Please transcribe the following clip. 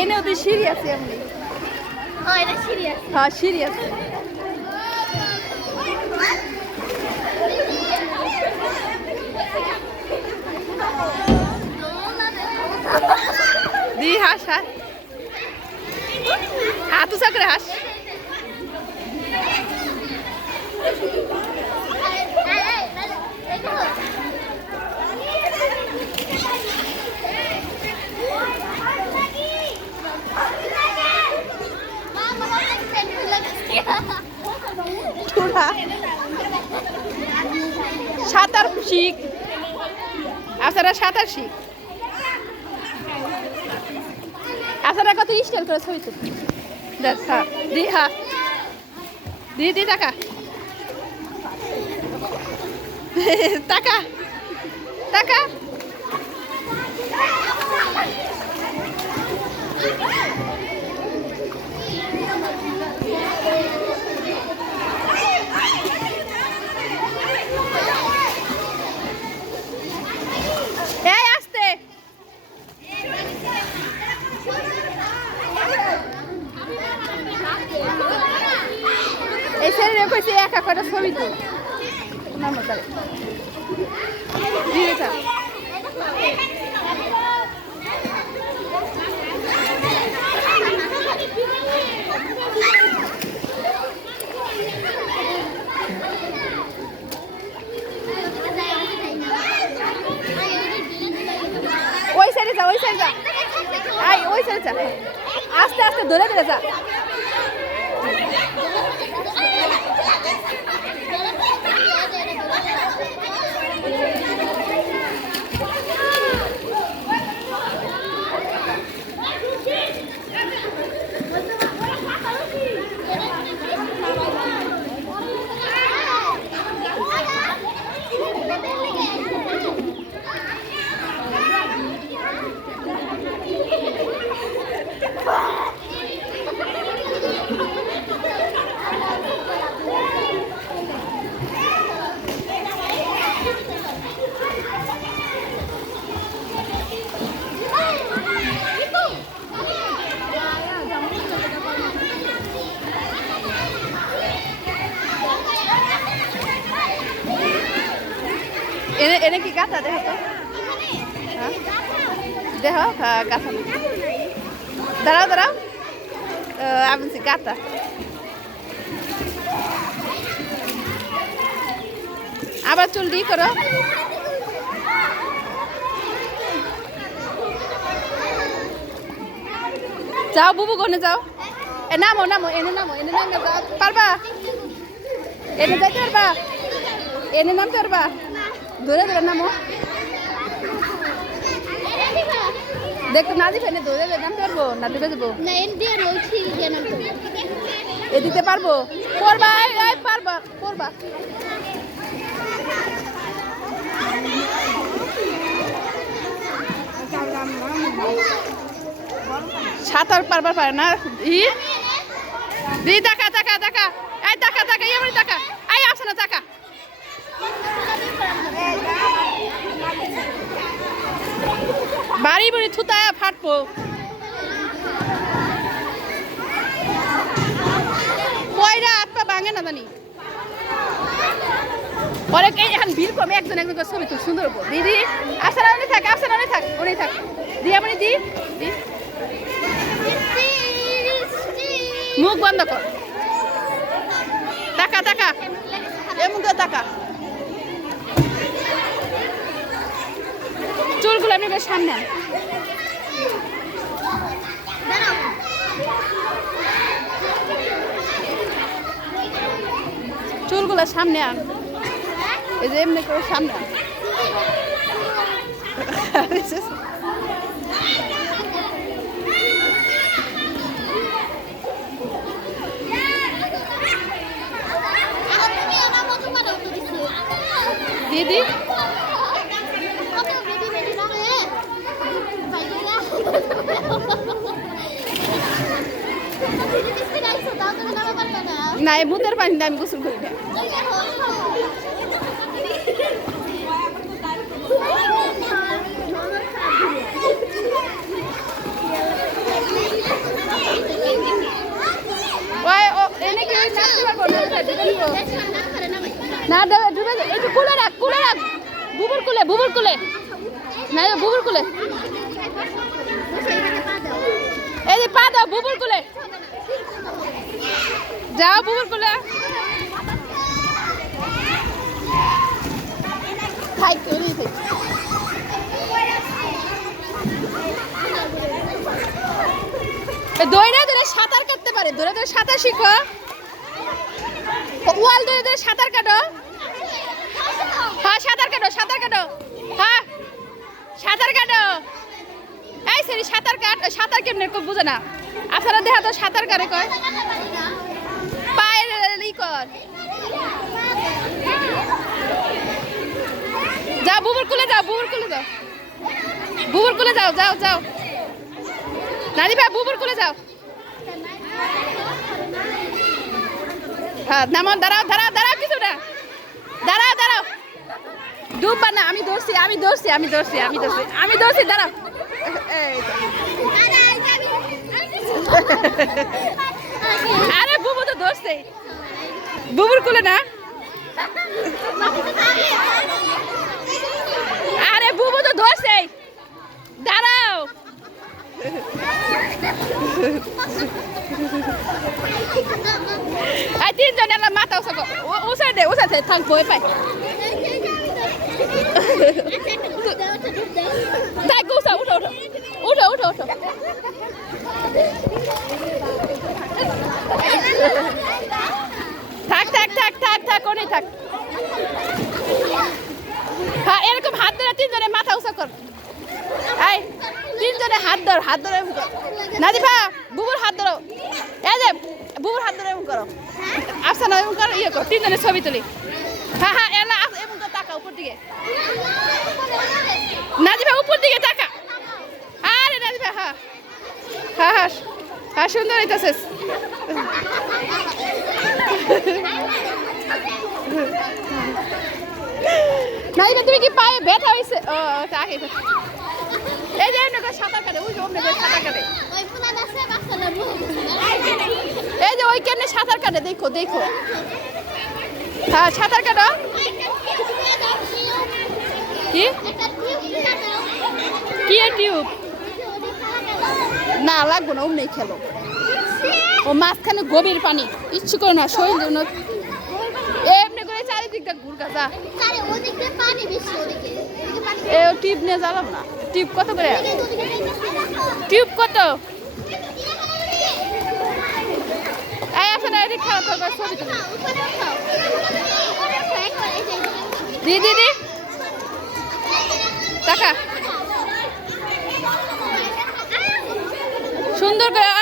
এনে ওদের সিঁড়ি আছে এমনি। হ্যাঁ সিঁড়ি আছে। দি হাস হাস হাত উঁচা করে হাস। সাঁতার শিখ, আপনারা সাঁতার শিখ, আপনারা কত স্টাইল করে ছবি তুলি। দেখ হ্যাঁ দি হ্যাঁ দি টাকা টাকা টাকা এই আসতে এই ছেলে কইছে একা কটা ছবি তো নাম করে দিয়ে থাক। ওই সাইডে যা, ওই সাইডে যা, আই ওই সাইডে যা, আস্তে আস্তে ধরে ধরে যা। এনে কি গাথা দেখো তো, দেখো গাথা দাঁড়াও দাঁড়াও আমি গাথা। আবার চুল দিয়ে করো। যাও বুবু কোনে যাও, এ নামো নামো এনে নামো এনে নামে যাও পারবা, এনে যাইতে পারবা, এনে নামতে পারবা, ধরে ধরে নামো। দেখো না দিবে ধরে ধরে নামতে পারবো না দিবে দেবো এ দিতে পারবো করবা পারবা করবা। সাঁতার পারবার পারে না দি টাকা টাকা টাকা এই টাকা টাকা ইয়ে টাকা এই আসে না টাকা। বাড়ি বাড়ি থুতায় ফাটবো কয়রা হাত পা ভাঙে না জানি। অনেক এখন ভিড় কমে একজন একজন করে ছবি খুব সুন্দর হবো। দিদি আসেন উনি থাক, আসেন উনি থাক, উনি থাক দি আপনি দি মুখ বন্ধ কর। টাকা টাকা এমন করে টাকা চুলগুলো আপনি সামনে চুলগুলো সামনে আন, এই যে এমনি করে সামনে আন। দিদি না এই মুতের পানি আমি গোসল করি না। কুলে না বুবুর কুলে এই যে পা দাও বুবুর কুলে যাও বুবুর কুলে খাই করি দৌড়ে দৌড়ে সাঁতার কাটতে পারে দৌড়ে দৌড়ে সাঁতার শিখো ওয়াল দৌড়ে দৌড়ে সাঁতার কাটো হ্যাঁ সাঁতার কাটো হ্যাঁ সাঁতার কাটো এই সরি সাঁতার কাট সাঁতার কেমনে বুঝে না আপনারা দেখা তো সাঁতার কাটে কয় পায়ের ই কর যাও বুবুর কুলে যাও যাও যাও নানি ভাই বুবুর কুলে যাও হ্যাঁ নামো দাঁড়াও কিছু না দাঁড়াও ডুববা না আমি ধরছি দাঁড়াও আরে বুবু তো ধরছে বুবুর কুলে না আরে বুবু তো ধরছে দাঁড়াও তিনজন এলাম মাথা উসাতে থাক বই পাই উঠো থাক ওনে থাক হ্যাঁ এরকম হাত ধরে তিনজনে মাথা উঁচা কর এই তিনজনে হাত ধরে এমন কর নাজিফা বুবুর হাত ধরো এই যে বুবুর হাত ধরে এমন করো আফসানা এমন করো ইয়ে করো তিনজনে ছবি তুলি হ্যাঁ এলা এমন করে তাকা উপর দিকে নাজিফা উপর দিকে তাকা আরে নাজিফা হ্যাঁ সুন্দর হইতাছিস নাজিফা তুমি কি পায়ে ব্যথা হইছে ও তাকে এই যে এমনি করে সাঁতার কাটে ওই যে অমনি করে সাঁতার কাটে এই যে ওই কেমনে সাঁতার কাটে দেখো হ্যাঁ সাঁতার কাটো কি টিউব না লাগবো না অমনি খেলো ও মাঝখানে গভীর পানি ইচ্ছু করে না শরীর এমনি করে চারিদিকটা ঘুরকা যা এ টিউব নিয়ে যালাম না টিউব কত করে এই আসলে এদিক খারাপ করবে ছবি দিদি টাকা সুন্দর করে